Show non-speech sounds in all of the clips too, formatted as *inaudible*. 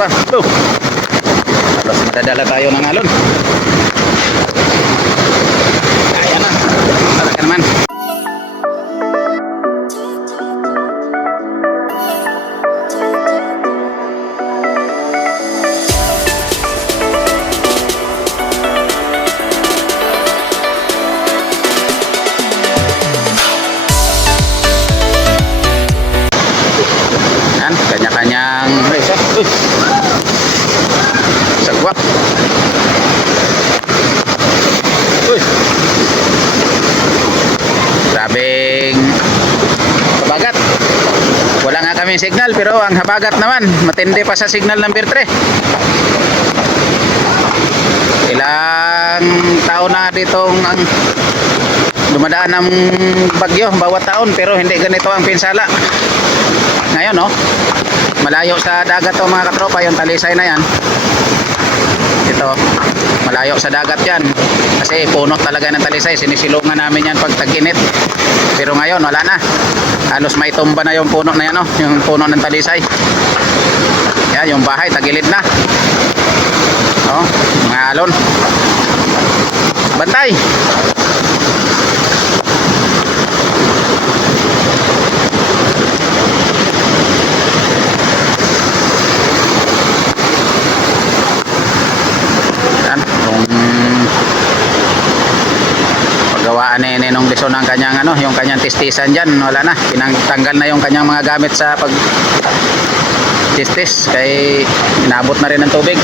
katropa. Boom. Tapos madadala tayo ng alon. Ayan na. Talaga naman. Kami signal pero ang habagat naman matindi pa sa signal number 3. Ilang taon na ditong ang dumadaan ng bagyo bawat taon pero hindi ganito ang pinsala ngayon no malayo sa dagat to mga katropa yung talisay na yan ito. Malayo sa dagat yan. Kasi puno talaga ng talisay. Sinisilungan namin yan pag tag-init pero ngayon wala na. Halos may tumba na yung puno na yan no? Yung puno ng talisay. Yan yung bahay tagilid na. Oh mga alon. Bantay Yan, yung paggawaan ni Ninong Lison ng kanyang ano, yung kanyang tistisan diyan, wala na. Pinangtanggal na yung kanyang mga gamit sa pag tistis kay inabot na rin ng tubig.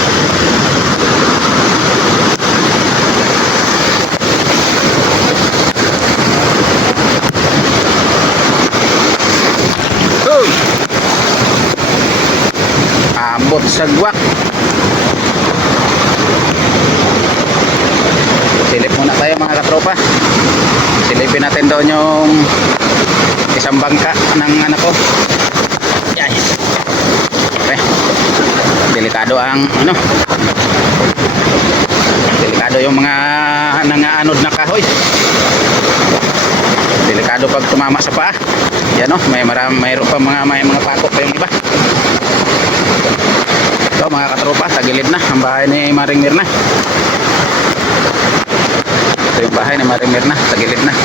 Uy! Abot sa guwak. Silip muna tayo mga katropa. Silipin natin doon yung isang bangka ng anak ko. Yan. Okay. Delikado ang ano. Delikado yung mga nangaanod na kahoy. Delikado pag tumama sa paa. Yan oh, may marami mayroon pa mga may mga pakot pa yung iba. Ito mga katropa, tagilid na ang bahay ni Maring Mirna. Ito bahay ni Marimir na, tagilid na.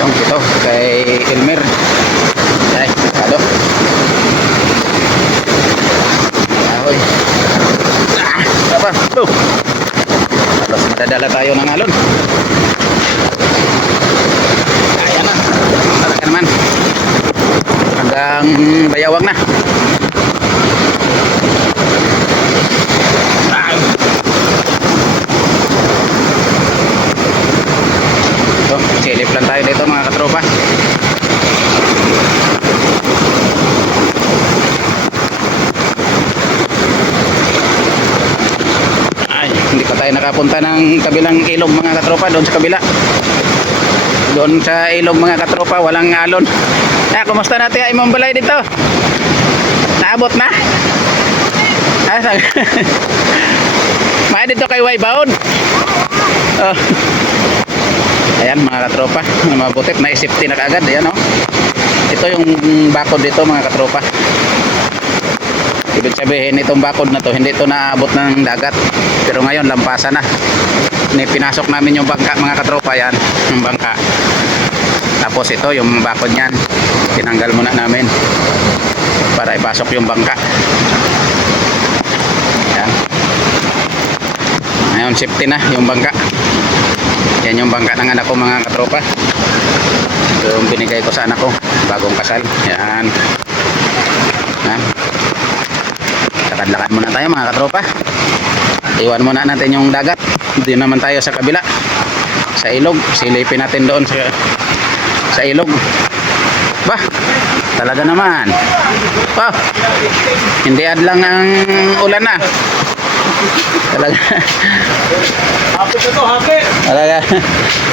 Yung ito, kay Elmer. Ay, kado. Ahoy. Ah, apa? Tuh. Tapos madadala tayo ng alon. Ayan na. Talaga naman. Hanggang bayawang na. Ah. So, silip lang tayo dito mga katropa. Ay, hindi pa tayo nakapunta ng kabilang ilog mga katropa doon sa kabila. Doon sa ilog mga katropa, walang alon. Ah, kumusta natin ay mambalay dito? Naabot na? Ah, sag- *laughs* May dito kay Waybound. Oh. Ayan mga katropa, mabutit na isipti na kaagad. Ayan oh. Ito yung bakod dito mga katropa. Ibig sabihin itong bakod na to, hindi ito naabot ng dagat. Pero ngayon lampasan na. Pinasok namin yung bangka mga katropa yan, yung bangka. Tapos ito yung bakod niyan. Tinanggal muna namin para ipasok yung bangka. Ayan. Ngayon safety na yung bangka. Yan yung bangka ng anak ko mga katropa. Ito yung binigay ko sa anak ko. Bagong kasal. Yan. Yan. Lakad-lakad muna tayo mga katropa. Iwan muna natin yung dagat. Doon naman tayo sa kabila. Sa ilog. Silipin natin doon sa sa ilog. Bah, talaga naman. Bah, hindi adlang ang ulan na. Talaga. Hapit na to, hapit. Talaga.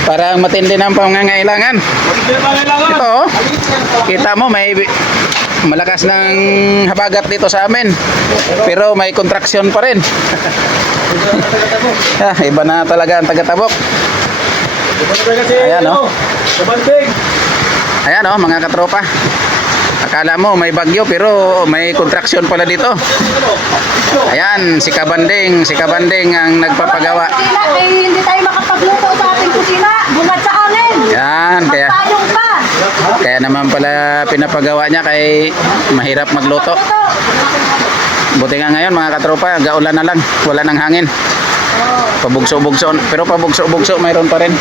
Parang matindi ng pangangailangan. Hindi na kailangan. Ito oh. Kita mo may malakas ng habagat dito sa amin. Pero may contraction pa rin. ah, iba na talaga ang taga-tabok. Iba na talaga si, Ayan, ano, oh. Kabanting. Ayan oh, mga katropa. Akala mo may bagyo pero may contraction pala dito. Ayan, si Kabanding, si Kabanding ang nagpapagawa. Eh, hindi tayo makapagluto sa ating kusina. Bungad sa amin. Yan, kaya kaya naman pala pinapagawa niya kay mahirap magluto. Buti nga ngayon mga katropa, gaulan na lang, wala nang hangin. Pabugso-bugso, pero pabugso-bugso mayroon pa rin.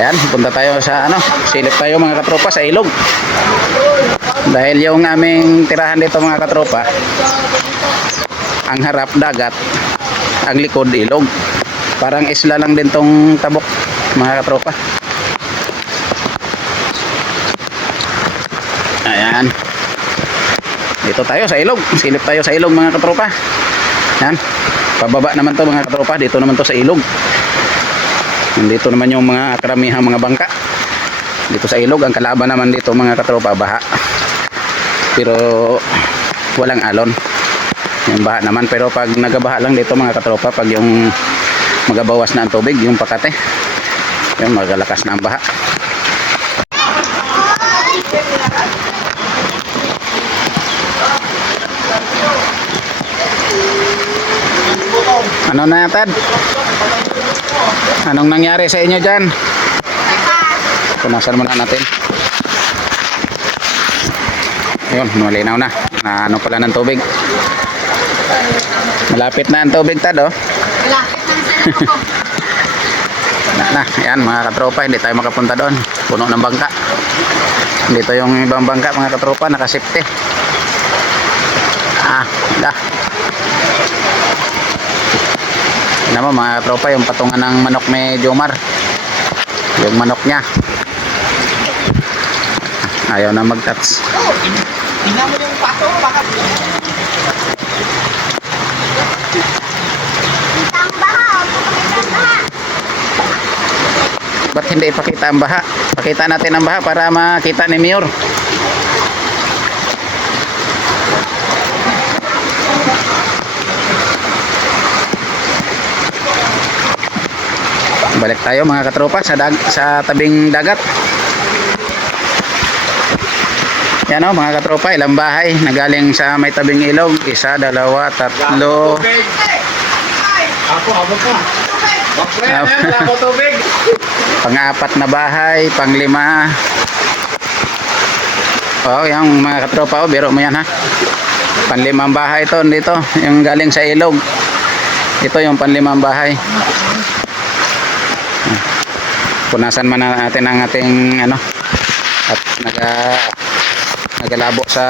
Ayan, punta tayo sa ano, silip tayo mga katropa sa ilog. Dahil yung aming tirahan dito mga katropa, ang harap dagat, ang likod ilog. Parang isla lang din tong tabok mga katropa. Ayan. Dito tayo sa ilog. Silip tayo sa ilog mga katropa. Yan. Pababa naman to mga katropa. Dito naman to sa ilog. Dito naman yung mga karamihang mga bangka. Dito sa ilog. Ang kalaban naman dito mga katropa. Baha. Pero walang alon. Yung baha naman. Pero pag nagabaha lang dito mga katropa. Pag yung magabawas na ang tubig. Yung pakate. Yung magalakas na ang baha. Ano na Tad? Anong nangyari sa inyo dyan? Punasan muna natin. Ayun, malinaw na. Na ano pala ng tubig. Malapit na ang tubig Tad oh. Na, *laughs* na, yan mga katropa, hindi tayo makapunta doon. Puno ng bangka. Dito yung ibang bangka mga katropa, nakasipte. Ah, dah. Yan mo mga tropa yung patungan ng manok ni Jomar. Yung manok niya. Ayaw na mag-touch. Ba't hindi ipakita ang baha? Pakita natin ang baha para makita ni Mayor. Balik tayo mga katropa sa, dag sa tabing dagat. Yan o mga katropa, ilang bahay na galing sa may tabing ilog. Isa, dalawa, tatlo. Ako, ako tubig. Pang-apat na bahay, pang-lima. Oh, yung mga katropa, oh, biro mo yan ha. Panlimang bahay to dito, yung galing sa ilog. Ito yung panlimang bahay. Punasan man na natin ang ating ano at naga nagalabo sa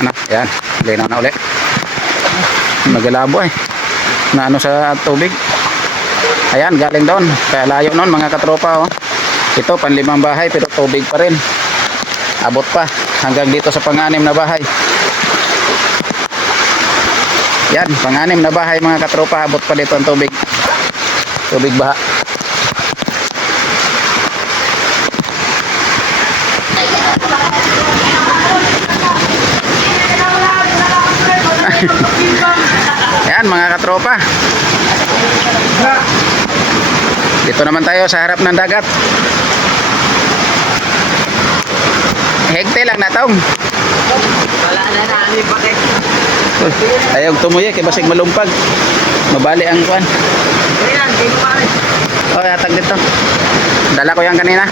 ano, yan, linaw na uli. Nagalabo eh. Na ano sa tubig. Ayan, galing doon. Kaya layo noon mga katropa. Oh. Ito, panlimang bahay pero tubig pa rin. Abot pa hanggang dito sa panganim na bahay. Yan, panganim na bahay mga katropa. Abot pa dito ang tubig. Tubig baha. *laughs* Yan mga katropa. Dito naman tayo sa harap ng dagat. Hegte lang na tong. Wala na namin pakik. Ayaw tumuye kay basig malumpag. Mabali ang kwan. Ayan, king pare. Oh, yatag dito. Dala ko yan kanina.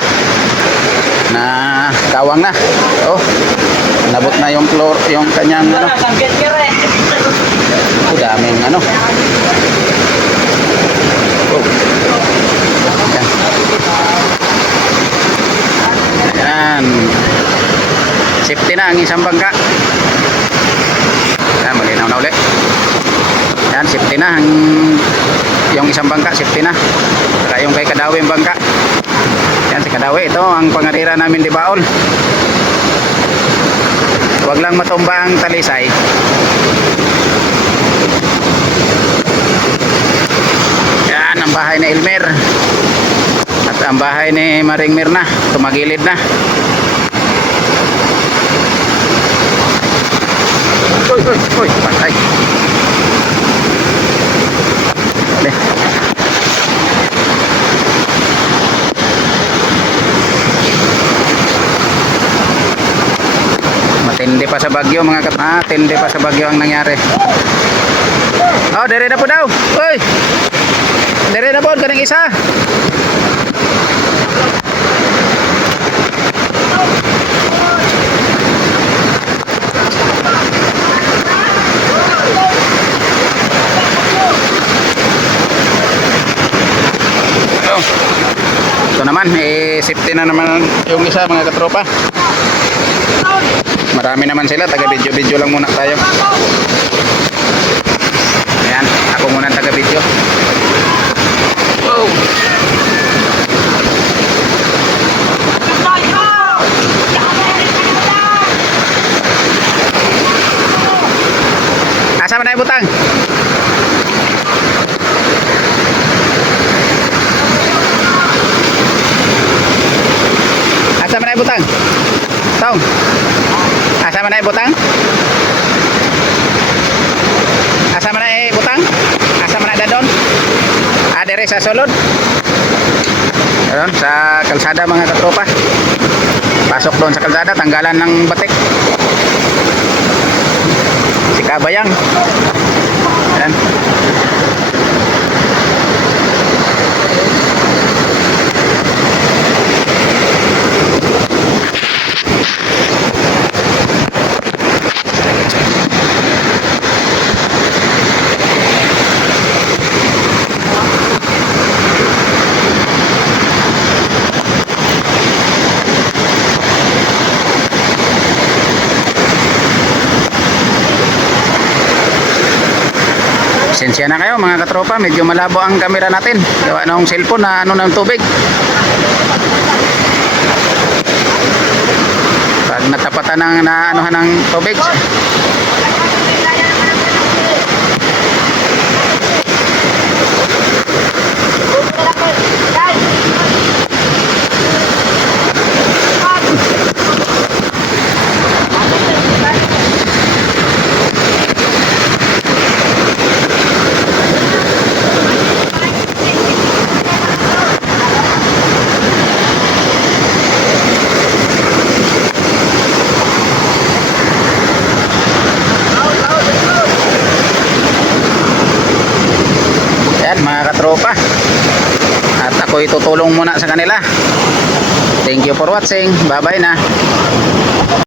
Na kawang na. Oh. Nabot na yung floor, yung kanyang ano. Oh, daming ano. Yan. Safety na ang isang bangka. Yan, malinaw na ulit. Yan, safety na ang yung isang bangka, safety na. Saka yung kay Kadawi yung bangka. Yan, si Kadawi. Ito ang pangatira namin di Baol. Huwag lang matumba ang talisay. Yan ang bahay ni Elmer. At ang bahay ni Maring Mirna. Tumagilid na. Uy, uy, uy, patay. Dali. Tindi pa sa bagyo mga kat... Ah, tindi pa sa bagyo ang nangyari. Oh, dire na po daw. Uy! Dire na po, kaning isa. Ito naman, eh, safety na naman yung isa mga katropa. Marami naman sila, taga video-video lang muna tayo. Ayan, ako muna ang taga video. Wow. Asa man yung butang? Asa man na yung butang? Tong. Asa man yung butang? Asa man yung butang? Asa man na dadon? Ah, dire sa sulod. Ayun, sa kalsada mga katropa. Pasok doon sa kalsada, tanggalan ng batik. Si Kabayang. Ayan. Pasensya na kayo mga katropa, medyo malabo ang camera natin. Gawa nung cellphone na ano ng tubig. Pag natapatan ng na anuhan ng tubig. Katropa. At ako itutulong muna sa kanila. Thank you for watching. Bye bye na.